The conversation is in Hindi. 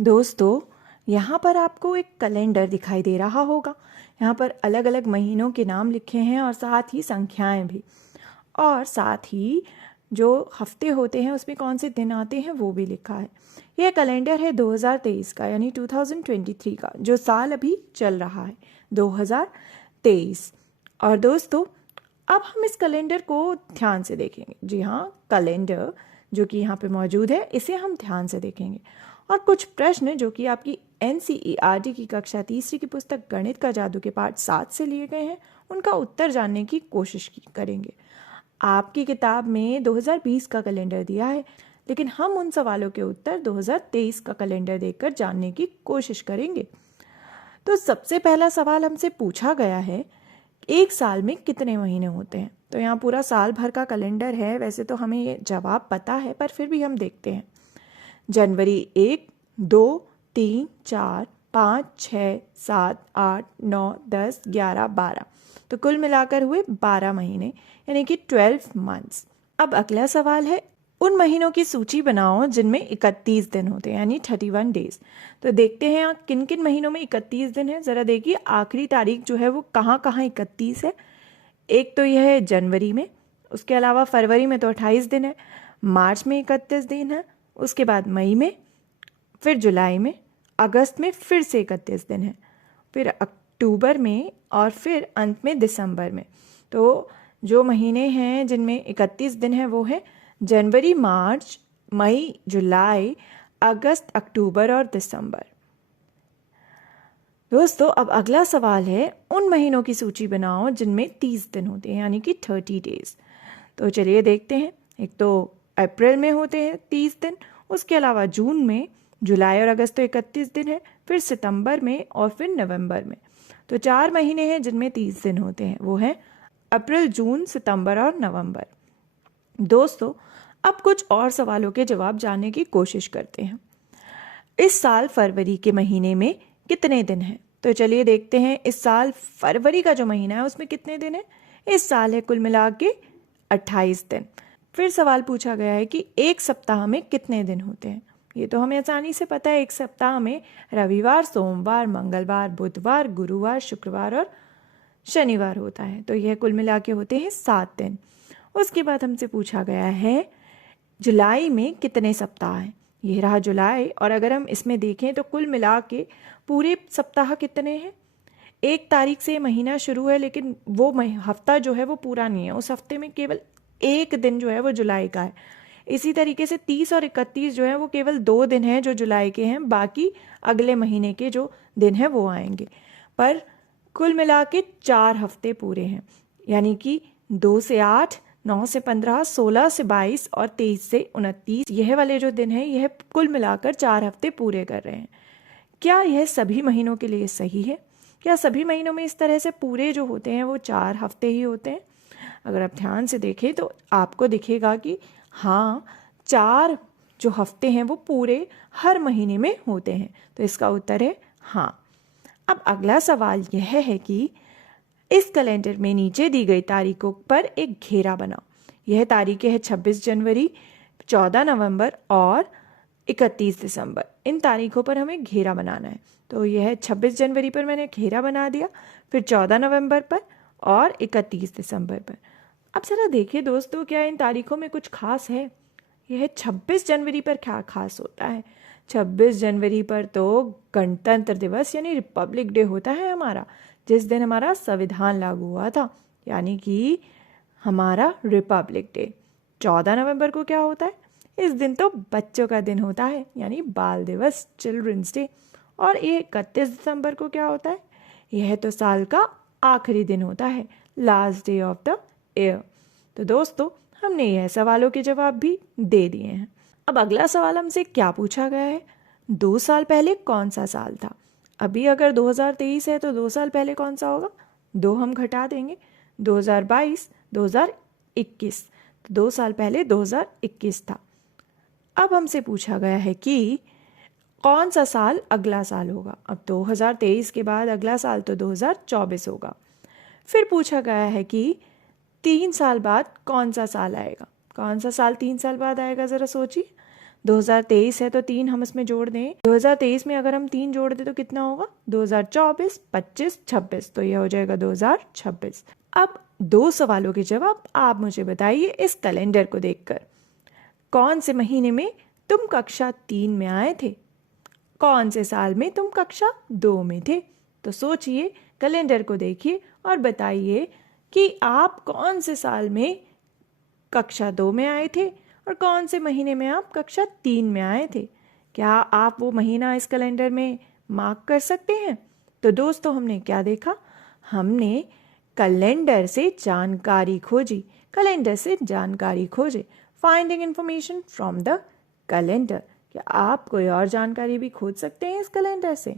दोस्तों, यहाँ पर आपको एक कैलेंडर दिखाई दे रहा होगा। यहाँ पर अलग अलग महीनों के नाम लिखे हैं और साथ ही संख्याएं भी, और साथ ही जो हफ्ते होते हैं उसमें कौन से दिन आते हैं वो भी लिखा है। यह कैलेंडर है 2023 का, यानी 2023 का, जो साल अभी चल रहा है 2023। और दोस्तों, अब हम इस कैलेंडर को ध्यान से देखेंगे। जी हाँ, कैलेंडर जो कि यहाँ पे मौजूद है, इसे हम ध्यान से देखेंगे और कुछ प्रश्न जो कि आपकी NCERT की कक्षा तीसरी की पुस्तक गणित का जादू के पाठ 7 से लिए गए हैं, उनका उत्तर जानने की कोशिश करेंगे। आपकी किताब में 2020 का कैलेंडर दिया है, लेकिन हम उन सवालों के उत्तर 2023 का कैलेंडर देखकर जानने की कोशिश करेंगे। तो सबसे पहला सवाल हमसे पूछा गया है, एक साल में कितने महीने होते हैं? तो यहाँ पूरा साल भर का कैलेंडर है। वैसे तो हमें ये जवाब पता है, पर फिर भी हम देखते हैं। जनवरी 1, 2, 3, 4, 5, 6, 7, 8, 9, 10, 11, 12, तो कुल मिलाकर हुए 12 महीने, यानी कि 12 मंथ्स। अब अगला सवाल है, उन महीनों की सूची बनाओ जिनमें 31 दिन होते हैं, यानी 31 डेज। तो देखते हैं किन किन महीनों में 31 दिन है। ज़रा देखिए आखिरी तारीख जो है वो कहाँ कहाँ 31 है। एक तो यह है जनवरी में, उसके अलावा फरवरी में तो 28 दिन है, मार्च में 31 दिन है, उसके बाद मई में, फिर जुलाई में, अगस्त में फिर से 31 दिन है, फिर अक्टूबर में और फिर अंत में दिसंबर में। तो जो महीने हैं जिनमें 31 दिन है वो है जनवरी, मार्च, मई, जुलाई, अगस्त, अक्टूबर और दिसंबर। दोस्तों, अब अगला सवाल है, उन महीनों की सूची बनाओ जिनमें 30 दिन होते हैं, यानी कि 30 डेज। तो चलिए देखते हैं। एक तो अप्रैल में होते हैं 30 दिन, उसके अलावा जून में, जुलाई और अगस्त तो 31 दिन है, फिर सितंबर में और फिर नवंबर में। तो 4 महीने हैं जिनमें 30 दिन होते हैं, वो हैं अप्रैल, जून, सितंबर और नवंबर। दोस्तों, अब कुछ और सवालों के जवाब जानने की कोशिश करते हैं। इस साल फरवरी के महीने में कितने दिन हैं? तो चलिए देखते हैं, इस साल फरवरी का जो महीना है उसमें कितने दिन है। इस साल है कुल मिला के 28 दिन। फिर सवाल पूछा गया है कि एक सप्ताह में कितने दिन होते हैं। ये तो हमें आसानी से पता है, एक सप्ताह में रविवार, सोमवार, मंगलवार, बुधवार, गुरुवार, शुक्रवार और शनिवार होता है। तो यह कुल मिला के होते हैं 7 दिन। उसके बाद हमसे पूछा गया है जुलाई में कितने सप्ताह हैं। ये रहा जुलाई, और अगर हम इसमें देखें तो कुल मिला के पूरे सप्ताह कितने हैं। 1 तारीख से महीना शुरू है, लेकिन वो हफ्ता जो है वो पूरा नहीं है, उस हफ्ते में केवल एक दिन जो है वो जुलाई का है। इसी तरीके से 30 और 31 जो है वो केवल 2 दिन हैं जो जुलाई के हैं, बाकी अगले महीने के जो दिन हैं वो आएंगे। पर कुल मिला के 4 हफ्ते पूरे हैं, यानी कि 2 से 8, 9 से 15, 16 से 22 और 23 से 29, यह वाले जो दिन हैं यह कुल मिलाकर 4 हफ्ते पूरे कर रहे हैं। क्या यह सभी महीनों के लिए सही है? क्या सभी महीनों में इस तरह से पूरे जो होते हैं वो 4 हफ्ते ही होते हैं? अगर आप ध्यान से देखें तो आपको दिखेगा कि हाँ, 4 जो हफ्ते हैं वो पूरे हर महीने में होते हैं। तो इसका उत्तर है हाँ। अब अगला सवाल यह है कि इस कैलेंडर में नीचे दी गई तारीखों पर एक घेरा बनाओ। यह तारीखें हैं 26 जनवरी, 14 नवंबर और 31 दिसंबर। इन तारीखों पर हमें घेरा बनाना है। तो यह 26 जनवरी पर मैंने घेरा बना दिया, फिर 14 नवंबर पर और 31 दिसंबर पर। अब ज़रा देखिए दोस्तों, क्या इन तारीखों में कुछ खास है? यह 26 जनवरी पर क्या खास होता है? 26 जनवरी पर तो गणतंत्र दिवस यानी रिपब्लिक डे होता है हमारा, जिस दिन हमारा संविधान लागू हुआ था, यानी कि हमारा रिपब्लिक डे। 14 नवंबर को क्या होता है? इस दिन तो बच्चों का दिन होता है, यानी बाल दिवस, चिल्ड्रंस डे। और ये 31 दिसंबर को क्या होता है? यह तो साल का आखिरी दिन होता है, last day of the year. तो दोस्तों, हमने यह सवालों के जवाब भी दे दिए हैं। अब अगला सवाल हमसे क्या पूछा गया है, 2 साल पहले कौन सा साल था? अभी अगर 2023 है तो 2 साल पहले कौन सा होगा? 2 हम घटा देंगे, 2022, 2021। तो 2 साल पहले 2021 था। अब हमसे पूछा गया है कि कौन सा साल अगला साल होगा। अब 2023 के बाद अगला साल तो 2024 होगा। फिर पूछा गया है कि 3 साल बाद कौन सा साल आएगा। कौन सा साल 3 साल बाद आएगा, ज़रा सोचिए। 2023 है तो 3 हम इसमें जोड़ दें। 2023 में अगर हम 3 जोड़ दें तो कितना होगा? 2024, 25, 26, तो यह हो जाएगा 2026। अब 2 सवालों के जवाब आप मुझे बताइए इस कैलेंडर को देखकर। कौन से महीने में तुम कक्षा 3 में आए थे? कौन से साल में तुम कक्षा 2 में थे? तो सोचिए, कैलेंडर को देखिए और बताइए कि आप कौन से साल में कक्षा 2 में आए थे और कौन से महीने में आप कक्षा 3 में आए थे। क्या आप वो महीना इस कैलेंडर में मार्क कर सकते हैं? तो दोस्तों, हमने क्या देखा? हमने कैलेंडर से जानकारी खोजी। कैलेंडर से जानकारी खोजे, finding information from the calendar. क्या आप कोई और जानकारी भी खोज सकते हैं इस कैलेंडर से?